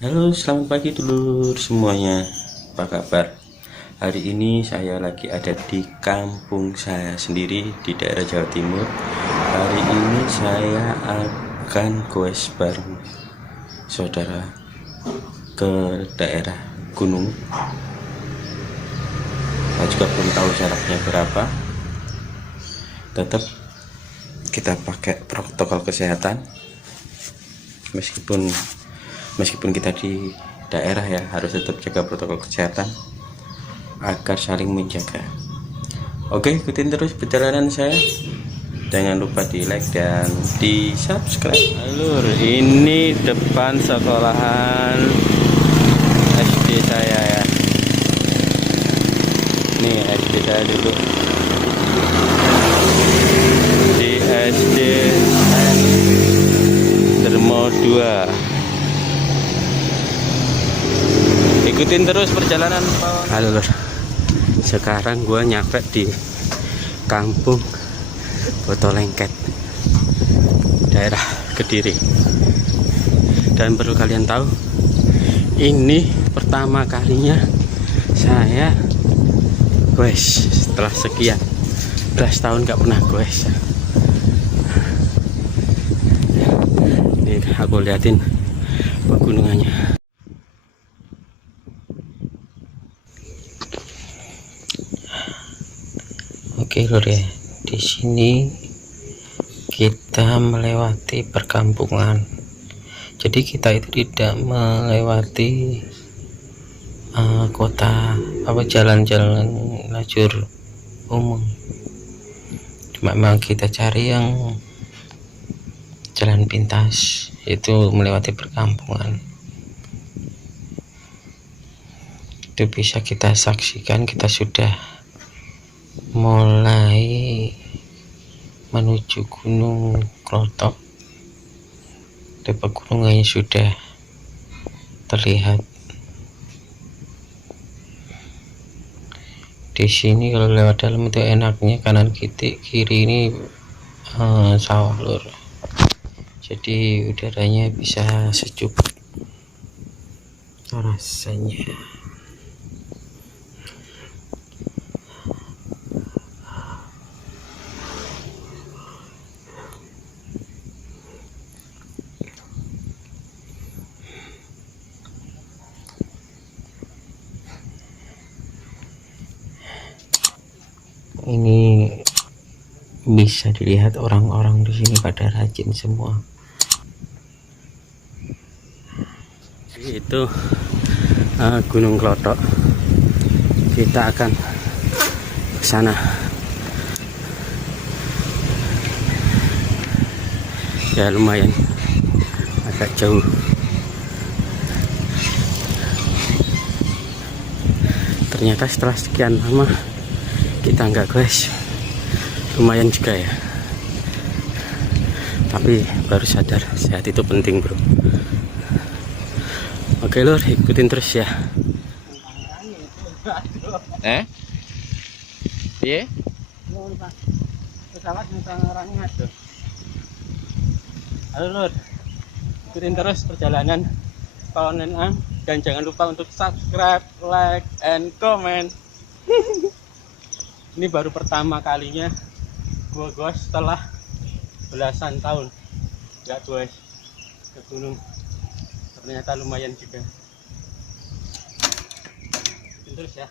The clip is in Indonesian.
Halo, selamat pagi dulur semuanya. Apa kabar? Hari ini saya lagi ada di kampung saya sendiri di daerah Jawa Timur. Hari ini saya akan goes bareng saudara ke daerah gunung. Saya juga belum tahu jaraknya berapa. Tetap kita pakai protokol kesehatan. Meskipun kita di daerah ya, harus tetap jaga protokol kesehatan agar saling menjaga. Oke, ikutin terus perjalanan saya. Jangan lupa di like dan di subscribe. Halo, ini depan sekolahan SD saya ya. Nih SD saya dulu di SD Dermo 2. Ikutin terus perjalanan. Halo lor, sekarang gua nyampe di kampung Botolengket, daerah Kediri. Dan perlu kalian tahu, ini pertama kalinya saya goes setelah sekian belas tahun gak pernah goes. Ini aku liatin pegunungannya. Oke lor ya, di sini kita melewati perkampungan. Jadi kita itu tidak melewati kota apa jalan-jalan lajur umum. Cuma memang kita cari yang jalan pintas, itu melewati perkampungan. Itu bisa kita saksikan, kita sudah mulai menuju Gunung Klotok. Di pegunungannya sudah terlihat. Di sini kalau lewat dalam itu enaknya kanan kiri ini sawah lur. Jadi udaranya bisa sejuk rasanya. Ini bisa dilihat orang-orang di sini pada rajin semua. Itu Gunung Klotok. Kita akan ke sana. Ya lumayan agak jauh. Ternyata setelah sekian lama kita nggak goes, lumayan juga ya. Tapi baru sadar sehat itu penting bro. Oke lor, ikutin terus ya. Iya? Halo lor, ikutin terus perjalanan Paonenan dan jangan lupa untuk subscribe, like, and comment. Ini baru pertama kalinya gua goes setelah belasan tahun nggak goes ke gunung. Ternyata lumayan juga. Terus ya.